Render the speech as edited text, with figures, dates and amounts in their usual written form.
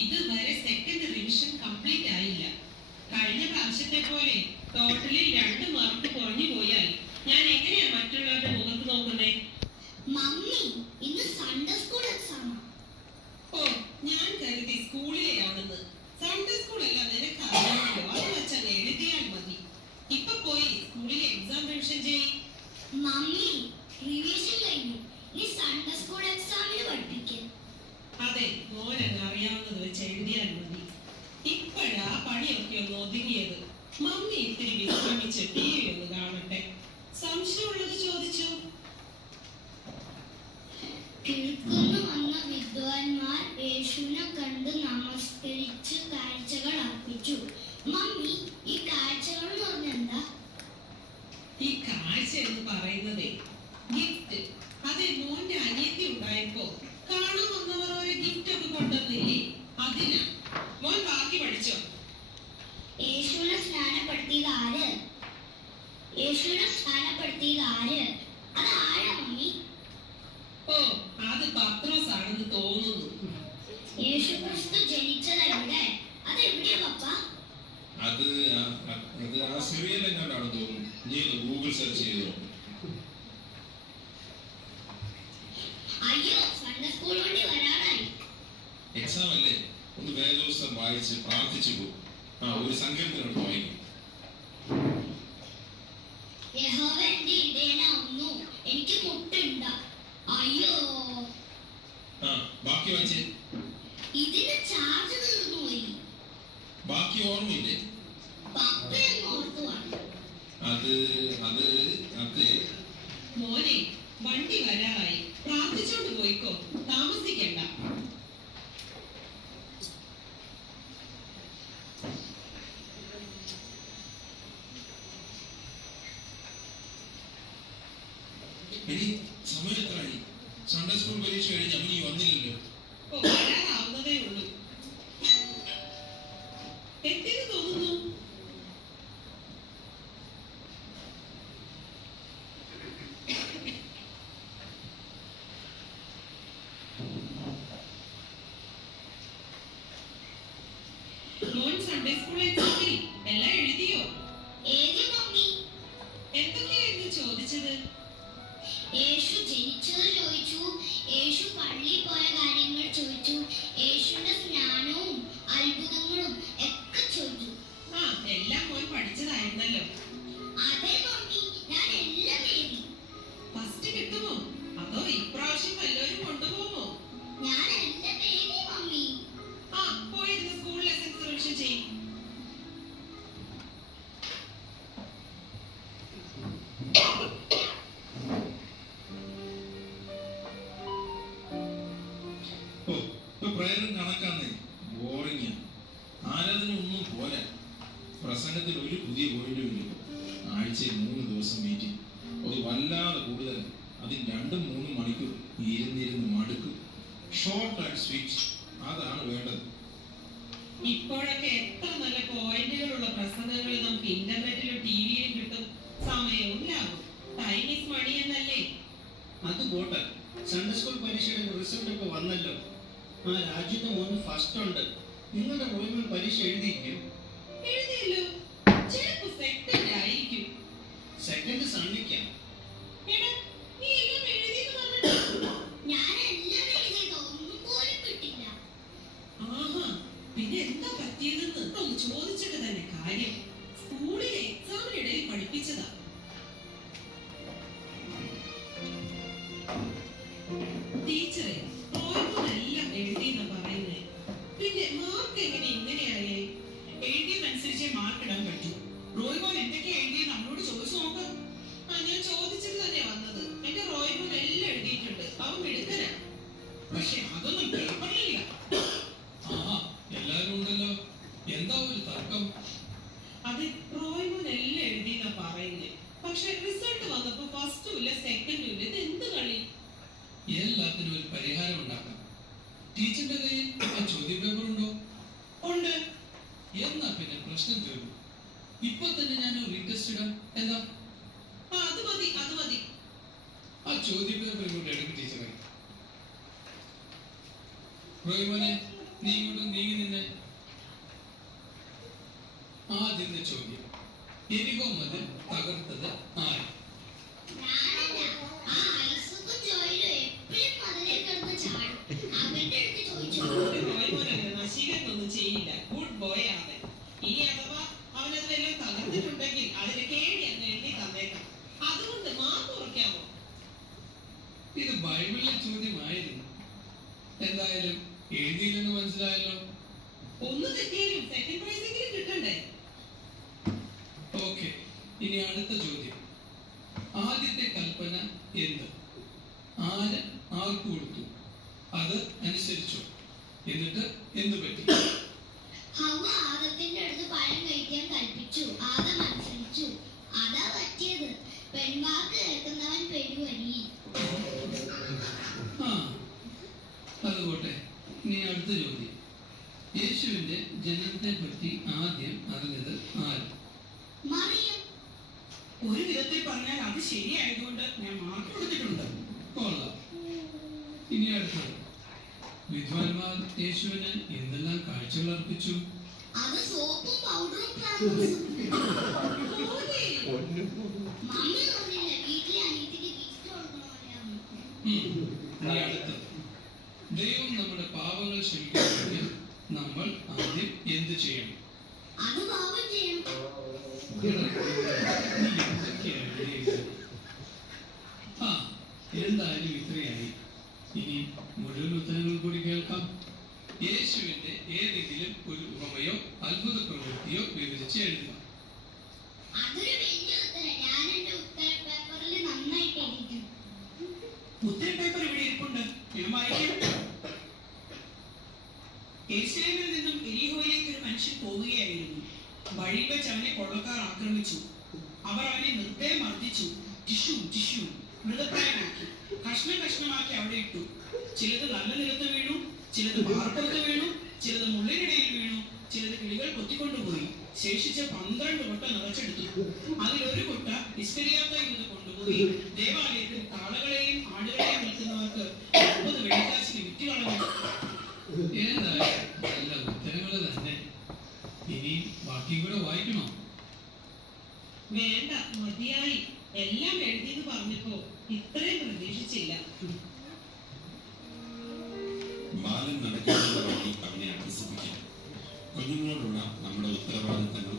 ഇതുവരെ second revision complete ആയില്ല. കഴിഞ്ഞ പ്രാവശ്യത്തെ പോലെ ടോട്ടലിൽ 2 മാർക്ക് കുറഞ്ഞു പോയാൽ ഞാൻ എങ്ങനെയാ മറ്റുള്ളവരുടെ മുഖത്ത് നോക്കുന്നേ? മമ്മി, ഇന്ന് സൺഡേ സ്കൂൾ എക്സാം. ഓ, ഞാൻ കരുതി സ്കൂളിലെയാണെന്ന്. സൺഡേ സ്കൂൾ അല്ല, നിനക്ക് അറിയാമല്ലോ. അത് വെച്ചാൽ എഴുതിയാൽ മതി. ഇപ്പൊ പോയി സ്കൂളിലെ എക്സാം റിവിഷൻ ചെയ്യും. മമ്മി, റിവിഷൻ കഴിഞ്ഞു. ഇനി സൺഡേ സ്കൂൾ എക്സാമിന് പഠിപ്പിക്കും. അതെ, മോനങ്ങ് അറിയാവുന്നത് വെച്ച് എഴുതിയാൽ മതി. ഇപ്പോഴാ പണിയൊക്കെ ഒന്ന് ഒതുങ്ങിയത്. മമ്മി ഇത്തിരി വിശ്രമിച്ച് TV ഒന്ന് കാണട്ടെ. സംശയമുള്ളത് ചോദിച്ചു. കിഴക്കുന്നു വന്ന വിദ്വാൻമാർ യേശുവിനെ കണ്ട് നമസ്കരിച്ച് കാഴ്ചകൾ അർപ്പിച്ചു. മമ്മി, ഈ കാഴ്ചകൾ എന്ന് പറഞ്ഞെന്താ? ഈ കാഴ്ച എന്ന് പറയുന്നതേ ഗിഫ്റ്റ്. അതെ, മോന്റെ അനിയത്തി ഉണ്ടായപ്പോ കാണാൻ വന്നവർ ഒരു ഗിഫ്റ്റ് ഒക്കെ കൊണ്ടുവന്നില്ലേ, അതിനാ. മോൻ ബാക്കി പഠിച്ചോ? യേശുവിനെ സ്നാനപ്പെടുത്തിയത് ആര്? യേശുവിനെ സ്നാനപ്പെടുത്തിയത് ആര്? അത് ആരാ മമ്മി? ഓ, അത് പത്രോസ് ആണെന്ന് തോന്നുന്നു. യേശു ക്രിസ്തു ജനിച്ചത് എവിടെ? അത് എവിടെയാ പപ്പ? അത് ആ സിറിയയിലെങ്ങാണ്ടാണെന്ന് തോന്നുന്നു. നീ ഗൂഗിൾ സെർച്ച് ചെയ്തോ? അയ്യോ, സൺഡേ സ്കൂൾ വണ്ടി വരാനായി. എക്സാം അല്ലേ, ഒന്ന് വേദോസ്തം വായിച്ച് പ്രാർത്ഥിച്ചു പോകും. ഒരു സങ്കീർത്തനം വായിക്കും. യഹോവ എന്റെ ഇടയനാവുന്നു, എനിക്ക് മുട്ടുണ്ട. അയ്യോ, ബാക്കി വായിച്ചേ. ഇതിന് ചാർജ് തീർന്നു പോയി. ബാക്കി ഓർമ്മയില്ലേ? പപ്പയെന്ന് ഓർത്തു വേണം. അത് മോനെ, വണ്ടി വരാറായി. പ്രാർത്ഥിച്ചോണ്ട് പോയിക്കോ, താമസിക്കണ്ട. സമയം എത്രയായി? സൺഡേ സ്കൂൾ പരീക്ഷ കഴിഞ്ഞ് അവൻ നീ വന്നില്ലല്ലോ. ഓ, വരാറാവുന്നതേ ഉള്ളൂ. എത്തിന്ന് തോന്നുന്നു. മോൻ സൺഡേ സ്കൂൾ എക്സാമിൽ എല്ലാം എഴുതിയോ? ഏത് മമ്മി? എന്തൊക്കെയായിരുന്നു ചോദിച്ചത്? യേശു ജനിച്ചത് ചോദിച്ചു, യേശു പള്ളിയിൽ പോയ കാര്യങ്ങൾ ചോദിച്ചു, യേശുവിന്റെ സ്നാനവും അത്ഭുതങ്ങളും ഒക്കെ ചോദിച്ചു. എല്ലാം മോൻ പഠിച്ചതായിരുന്നല്ലോ. അതെ മമ്മി, ഞാൻ എല്ലാം എഴുതി. ഫസ്റ്റ് കിട്ടുമോ അതോ ഇപ്രാവശ്യം വല്ലവരും കൊണ്ടുപോകുമോ? ഞാൻ എല്ലാം എഴുതി മമ്മി. പോയിരുന്ന് സ്കൂൾ ലെസൺസ് റിവിഷൻ ചെയ്യും. പ്രേരം കണക്കാന്നേ, ബോറിങ്. ആരാധന ഒന്നും പോരാ. പ്രസംഗത്തിൽ ഒരു പുതിയ പോയിന്റും ഇല്ല. ആഴ്ചയിൽ 3 ദിവസം മീറ്റിംഗ്. അത് വല്ലാതെ കൂടുതൽ. അതിന് 2-3 മണിക്കൂർ ഇരുന്നിരുന്ന് മടുക്കും. ഷോർട്ട് ആൻഡ് സ്വീറ്റ്, അതാണ് വേണ്ടത്. ഇപ്പോഴൊക്കെ എത്ര നല്ല പോയിന്റുകളുള്ള പ്രസംഗങ്ങൾ നമുക്ക് ഇന്റർനെറ്റിലും ടിവിയിലും കിട്ടും. സമയവും ലാഭം. ടൈം ഈസ് മണി എന്നല്ലേ? അത് പോട്ടെ, സൺഡേ സ്കൂൾ പരീക്ഷയുടെ റിസൾട്ട് ഒക്കെ വന്നല്ലോ. രാജ്യത്ത് മോന് ഫസ്റ്റ് ഉണ്ട്. നിങ്ങളുടെ റോയ്മൻ പരീക്ഷ എഴുതിയിരിക്കും? എഴുതിയല്ലോ. ചിലപ്പോ സെക്കൻഡ് ആയിരിക്കും. സെക്കൻഡ് സണ്ണിക്കാം. നീ എല്ലാം എഴുതിയെന്ന് പറഞ്ഞിട്ട് ഞാൻ എല്ലാം എഴുതിയത് ഒന്നും പോലും കിട്ടില്ല. പിന്നെ എന്താ പറ്റിയതെന്ന് ഒന്ന് ചോദിച്ചിട്ട് തന്നെ കാര്യം. സ്കൂളിലെ എക്സാമിനിടയിൽ പഠിപ്പിച്ചതാ. ടീച്ചറെ, എല്ലാം എഴുതിയെന്നാ പറയുന്നേ. പിന്നെ മാർക്ക് എങ്ങനെ ഇങ്ങനെയായേ? എഴുതിയതനുസരിച്ചേ മാർക്ക് ഇടാൻ പറ്റൂ. റോയ്മോൻ എന്തൊക്കെയാ എഴുതിയെന്ന് നമ്മളോട് ചോദിച്ചു നോക്ക്. ഞാൻ ചോദിച്ചിട്ട് തന്നെ വന്നത്. എന്റെ റോയ്മോൻ എല്ലാം എഴുതിയിട്ടുണ്ട്. അവൻ മിടുക്കനാ. പക്ഷെ അതൊന്നും പേപ്പറിലില്ല. എല്ലാരും ഉണ്ടല്ലോ, എന്താ ഒരു തർക്കം? അത് റോയ്മോൻ എല്ലാം എഴുതിയെന്നാ പറയുന്നേ. പക്ഷെ റിസൾട്ട് വന്നപ്പോ ഫസ്റ്റും ഇല്ല സെക്കൻഡും ഇല്ല. ഇത് എന്ത് കളി? എല്ലാത്തിനും ഒരു പരിഹാരം ഉണ്ടാക്കാം. ടീച്ചറിന്റെ കയ്യിൽ ആ ചോദ്യ പേപ്പർ ഉണ്ടോ? ഉണ്ട്. എന്നാ പിന്നെ പ്രശ്നം തീർന്നു. ഇപ്പൊ തന്നെ ഞാൻ റീടെസ്റ്റ് ഇടാം. എന്താ? അത് മതി. ആ ചോദ്യ പേപ്പർ ഇങ്ങോട്ട് എടുക്കും ടീച്ചറെ. റോയ്മോനെ, നീ ഇങ്ങോട്ട് നീങ്ങി നിന്നെ. ആദ്യത്തെ ചോദ്യം, എരികോ മതിൽ തകർത്തത് ആര്? ഞാനല്ല. ആ ഐസക്കും ജോയിലും എപ്പോഴും മതിലിൽ കിടന്ന് ചാടും. അവരുടെ അടുത്ത് ചോദിച്ചു. റോയ്മോനങ്ങനെ നശീകരണമൊന്നും ചെയ്യില്ല. ഗുഡ് ബോയ് ആണ്. ഇനി അഥവാ അവനതിനെല്ലാം തകർത്തിട്ടുണ്ടെങ്കിൽ അതിന് കേടി അങ്ങ് എണ്ണി തന്നേക്കാം. അതുകൊണ്ട് മാപ്പ് കുറയ്ക്കാമോ? ഇത് ബൈബിളിലെ ചോദ്യമായിരുന്നു. എന്തായാലും എഴുതിയില്ലെന്ന് മനസ്സിലായല്ലോ. ഒന്ന് തെറ്റിയാലും സെക്കൻഡ് പ്രൈസ് എങ്കിലും കിട്ടണ്ടേ? ഓക്കെ, ഇനി അടുത്ത ചോദ്യം. ആദ്യത്തെ കൽപ്പന എന്ത്? ആര് ആർക്ക് കൊടുത്തു? അത് അനുസരിച്ചോ? എന്നിട്ട് എന്തു പറ്റി? ഹവ്വ ആദത്തിന്റെ അടുത്ത് പഴം കഴിക്കാൻ കൽപ്പിച്ചു. ആദം അനുസരിച്ചു. അതാ പറ്റിയത്. പെൺവാക്ക് കേൾക്കുന്നവൻ പെരുവഴി. ആ, അതുപോട്ടെ. ഇനി അടുത്ത ചോദ്യം. യേശുവിന്റെ ജനനത്തെ പറ്റി ആദ്യം അറിഞ്ഞത് ആര്? മറിയം. ഒരു വിധത്തിൽ പറഞ്ഞാൽ അത് ശരിയായതുകൊണ്ട് ഞാൻ മാർക്ക് കൊടുത്തിട്ടുണ്ട്. കൊള്ളാം. ഇനി അടുത്തത്. വിദ്വാൻമാർ യേശുവിന് എന്തെല്ലാം കാഴ്ചകൾ അർപ്പിച്ചു? അത് സോപ്പും പൗഡറും ഫ്ലവേഴ്സും. മമ്മി പറഞ്ഞില്ല വീട്ടിലെ അനിയത്തിക്ക് ഗിഫ്റ്റ് കൊടുക്കണമല്ലോ. ഇനി അടുത്തത്. ദൈവം നമ്മുടെ പാപങ്ങൾ ക്ഷമിക്കണമെങ്കിൽ നമ്മൾ ആദ്യം എന്ത് ചെയ്യണം? അത് പാപം ചെയ്യണം. നീ എന്തൊക്കെയാണ് എഴുതിയത്? ആ, എന്തായാലും ഇത്രയായി. ഇനി മുഴുവൻ ഉത്തരങ്ങൾ കൂടി കേൾക്കാം. യേശുവിന്റെ ഏതെങ്കിലും ഒരു ഉപമയോ അത്ഭുത പ്രവൃത്തിയോ വിവരിച്ച് എഴുതുക. അതൊരു വലിയ ഉത്തരം. ഞാൻ എന്റെ ഉത്തര പേപ്പറിൽ നന്നായിട്ട് എഴുതിയിട്ടുണ്ട്. ഉത്തര പേപ്പർ ഇവിടെ ഇരിപ്പുണ്ട്. ഞാൻ വായിക്കാം. യെരൂശലേമിൽ നിന്നും എരിഹോയിലേക്ക് ഒരു മനുഷ്യൻ പോവുകയായിരുന്നു. വഴിയിൽ വെച്ച് അവനെ കൊള്ളക്കാർ ആക്രമിച്ചു. അവർ അവനെ നിർദ്ദയം മർദ്ദിച്ചു. ടിഷ്യൂ മൃതപ്രായമാക്കി കഷ്ണം കഷ്ണമാക്കി അവിടെ ഇട്ടു. ചിലത് നല്ല നിലത്ത് വീണു, ചിലത് പാറപ്പുറത്ത് വീണു, ചിലത് മുള്ളിനിടയിൽ വീണു, ചിലത് കിളികൾ കൊത്തിക്കൊണ്ടുപോയി. ശേഷിച്ച 12 കൊട്ട നിറച്ചെടുത്തു. അതിലൊരു കൊട്ട ഇസ്കരിയോത്ത യൂദ കൊണ്ടുപോയി ദേവാലയത്തിൽ കാളകളെയും ആടുകളെയും നിൽക്കുന്നവർക്ക് 30 വെള്ളിക്കാശിന് വിറ്റ് കളഞ്ഞു. ഏതായാലും നല്ല ഉത്തരങ്ങൾ തന്നെ. ഇനി ബാക്കി കൂടെ വായിക്കണോ? വേണ്ട, മതിയായി. എല്ലാം എഴുതിയെന്ന് പറഞ്ഞപ്പോ ഇത്രയും പ്രതീക്ഷിച്ചില്ല. ബാലൻ നടക്കേണ്ട വഴി അവനെ അഭ്യസിപ്പിക്കുക. കുഞ്ഞുങ്ങളോടുള്ള നമ്മുടെ ഉത്തരവാദിത്തങ്ങൾ